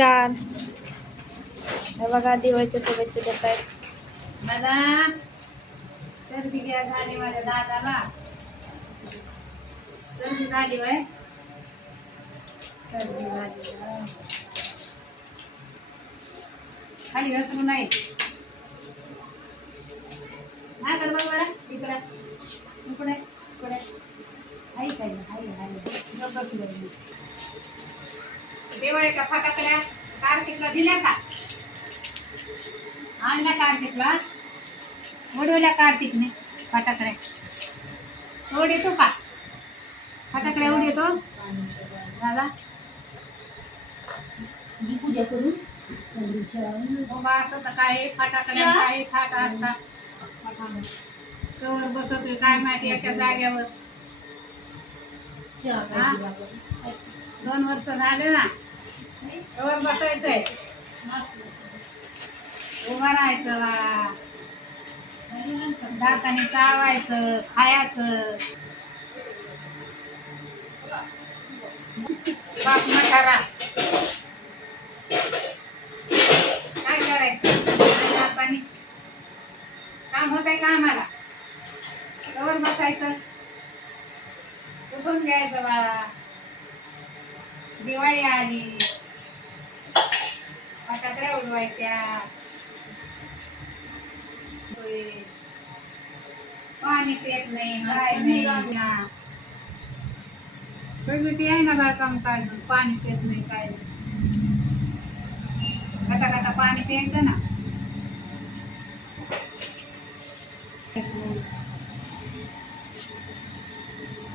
नमस्कार. हे बघा दिवाळीच्या शुभेच्छा देत आहेत मला. सर्दी झाली माझ्या दादाला. सर्दी झाली बाय. सर्दी झाली खाली घसरू नाही. माझ्याकडे बघ बरं. इकडे इकडे इकडे आई काय आई बसू दे. दिवाळीच्या फटाकड्या कार्तिकला दिल्या का? आणल्या कार्तिकला. उडवल्या कार्तिकने फटाकड्या. उडवतो का फटाकड्या? उडवतो दादा. पूजा करून बाबा असं तर काय फटाकड्या काय थाट असतात. कवर बसतोय काय माहिती एका जाग्यावर. 2 वर्ष झाले ना. कवर बसायचंय. उभा राहायचं बाळा. दाताने चावायचं खायचं. बाप म्हातारा काय करायचं? दाताने काम होत आहे का आम्हाला? कवर बसायचं. उठून घ्यायचं बाळा. दिवाळी आली. फटाकड्या उडवायच्या. पाणी पित नाही काय नाही. सगळीची आहे ना बा काम काय पाणी पित नाही काय नाही. खटा पाणी प्यायचं ना.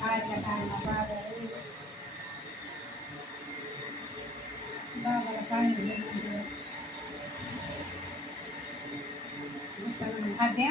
खायच्या टायमा बाबाला पाणी घेऊन खाद्य